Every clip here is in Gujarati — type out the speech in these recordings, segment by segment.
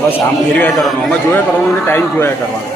બસ આમ ફેરવ્યા કરવાનું, આમાં જોયા કરવાનું અને ટાઈમ જોયા કરવાનો.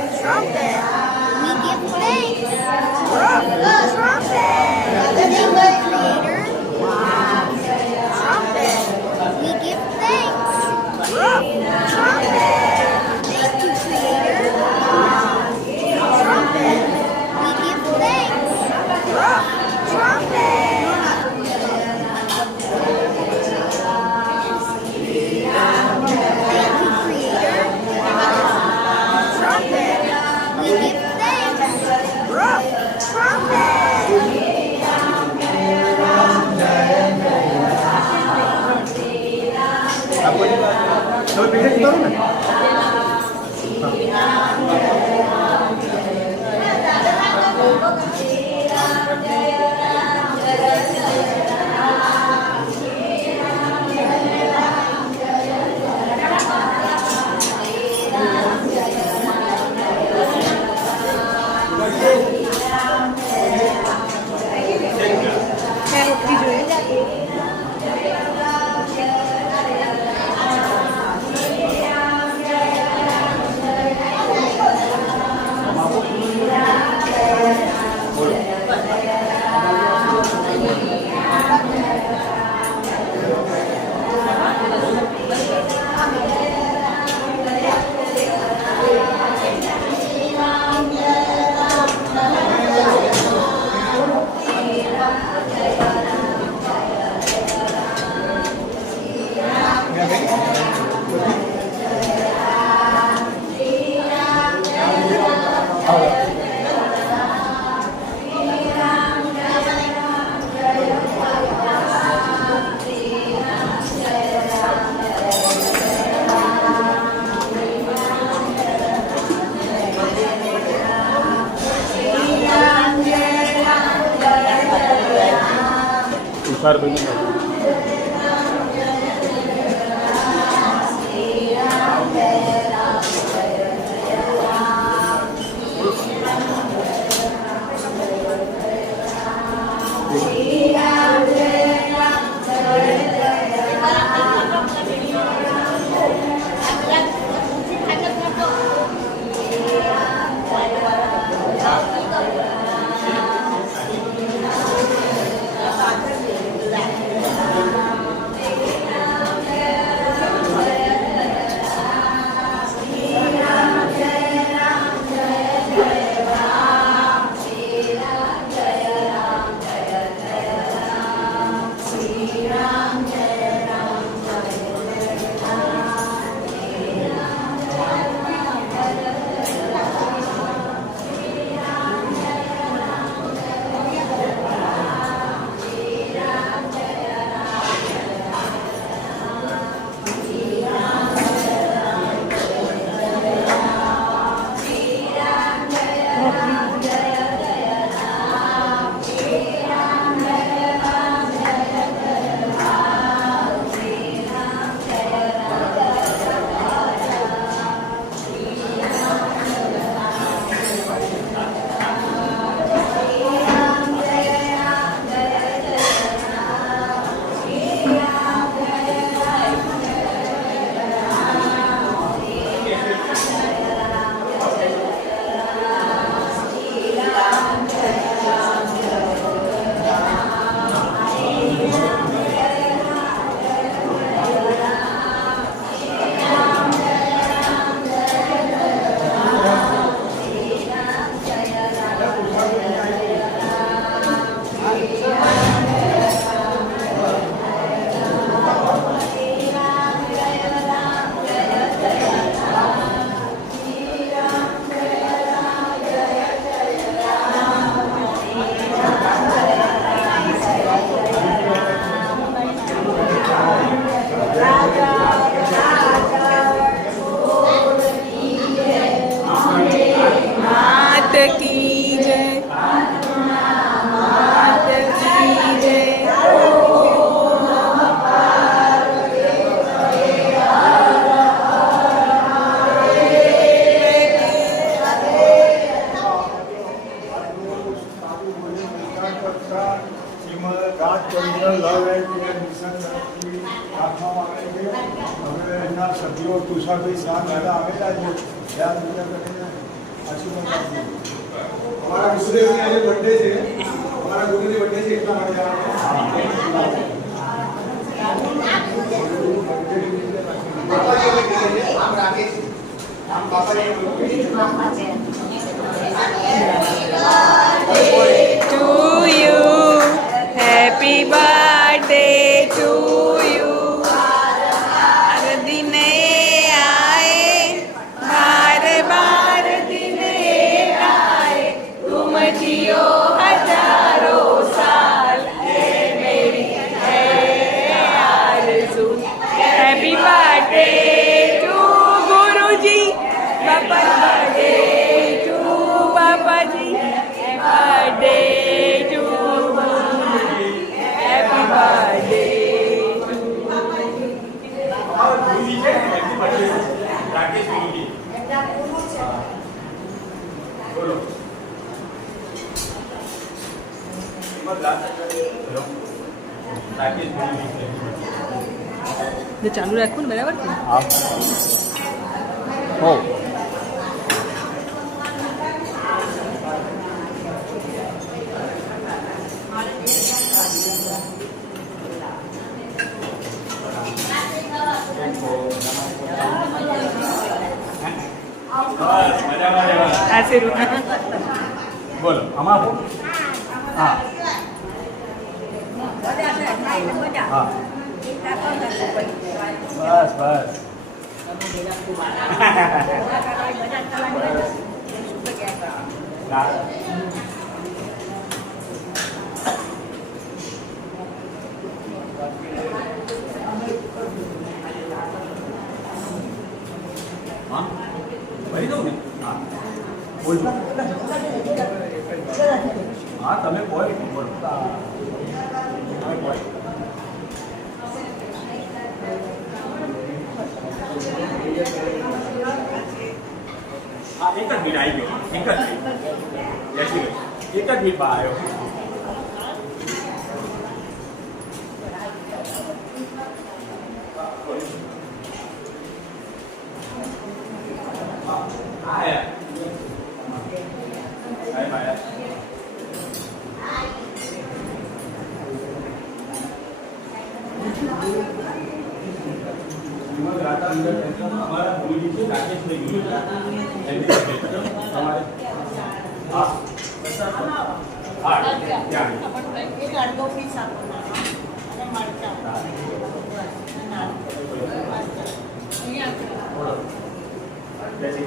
તુષારભાઈ શાહ દાદા આવેલા છે ત્યાં પૂજા કરીને આશીર્વાદ આપજો. અમારા ગુરુદેવની આજે બર્થડે છે, અમારા ગુરુની બર્થડે છે એટલા માટે આમ રાખે છે. આમ બાપા to you, happy birthday to you. हर दिन आए, बार बार दिन आए, तुम जियो हजारों साल, है मेरी है आरज़ू. Happy birthday to Guruji, Baba birthday to Baba ji, birthday to Guruji, happy birthday to ये चालू रखो ना बराबर से. હા હો ऐसे रुकना. બોલો આમાં આપો. હા હા બસ બસ હા ભરી દઉં ને. હા બોલજો. હા તમે બોલ બોલો. તમે બોલ. હા એક જ મિનિટ આવી ગયો. એક જ મિનિટ. જય શ્રી કૃષ્ણ. એક જ મિનિટમાં આવ્યો. हमारा गुरुजी से राकेश भाई गुरु हमारे हाँ हाँ क्या एक अर्धो पीस आपको અને મરચા जैसे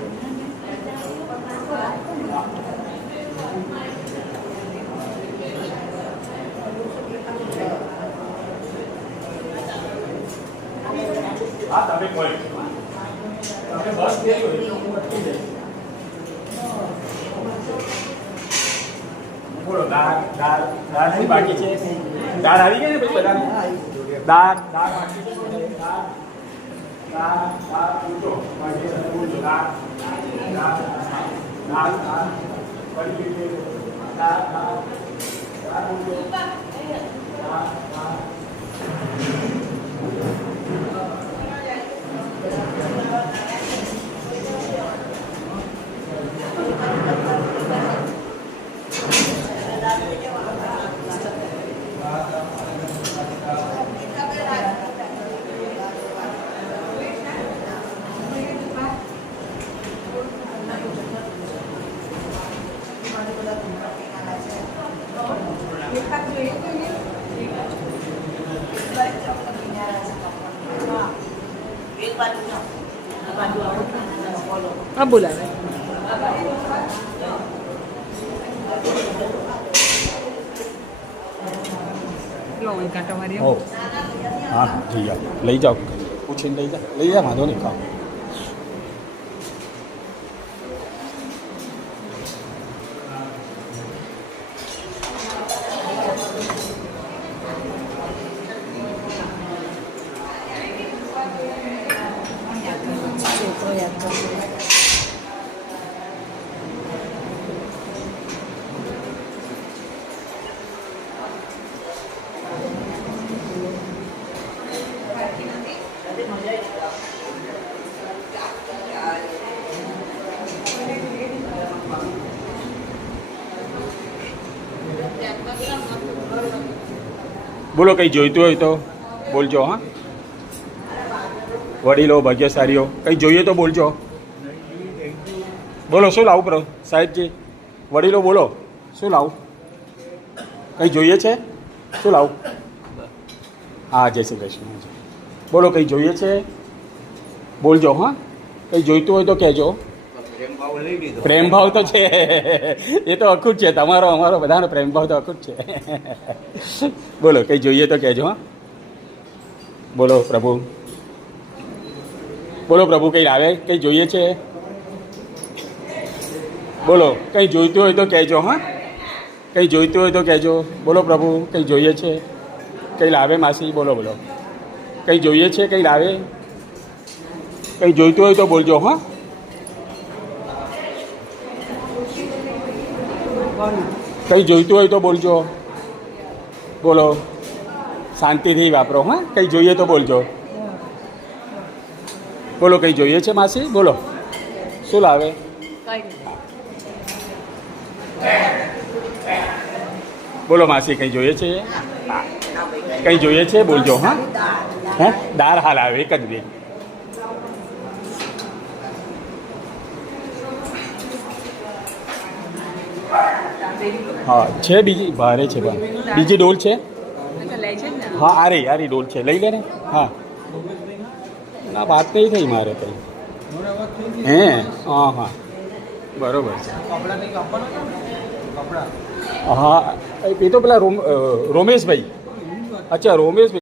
हाँ तभी कोई તમે બસ ગઈ હોય તો હું અટકી જઈશ. બોલો દાળ દાળ દાળ શું બાકી છે? દાળ આવી ગઈ ને પછી બધાને દાળ દાળ બાકી છે. દાળ દાળ દાળ પૂછો બાકી છે પૂછો દાળ દાળ દાળ દાળ પડી ગઈ છે. દાળ દાળ દાળ પૂછો દાળ દાળ अब बोला है लो कांटा मारियो. ઓ હા ઠીક છે લઈ જાઓ પૂછીને લઈ જા વાંધો નહીં ખાઓ. બોલો કંઈ જોઈતું હોય તો બોલજો. હા, વડીલો ભાગ્યશાળીઓ કંઈ જોઈએ તો બોલજો. બોલો શું લાવું પ્રો સાહેબજી? વડીલો બોલો શું લાવું? કંઈ જોઈએ છે? શું લાવું? હા, જય શ્રી કૃષ્ણ. બોલો કંઈ જોઈએ છે બોલજો. હા, કંઈ જોઈતું હોય તો કહેજો. પ્રેમ ભાવ તો છે, એ તો અખૂટ છે. તમારો અમારો બધાનો પ્રેમ ભાવ તો અખૂટ છે. બોલો કંઈ જોઈએ તો કહેજો. હા, બોલો પ્રભુ. બોલો પ્રભુ કંઈ આવે, કંઈ જોઈએ છે બોલો. કંઈ જોઈતું હોય તો કહેજો. હા, કંઈ જોઈતું હોય તો કહેજો. બોલો પ્રભુ કંઈ જોઈએ છે, કંઈ લાવે માસી. બોલો બોલો કંઈ જોઈએ છે, કંઈ લાવે, કંઈ જોઈતું હોય તો બોલજો. હા, કંઈ જોઈતું હોય તો બોલજો. બોલો શાંતિથી વાપરો. હા, કંઈ જોઈએ તો બોલજો. બોલો કંઈ જોઈએ છે માસી? બોલો શું લાવે? બોલો માસી કંઈ જોઈએ છે? કંઈ જોઈએ છે બોલજો. હા, હે દાળ હાલ આવે એક જ દે. હા છે, બીજી ભારે છે પણ બીજી ડોલ છે. હા, આ રહી ડોલ છે, લઈ લે ને. હા, ના વાત નહીં થઈ મારે કંઈ. હે હા હા બરાબર છે. હા, એ તો પેલા રોમેશભાઈ. અચ્છા રોમેશભાઈ.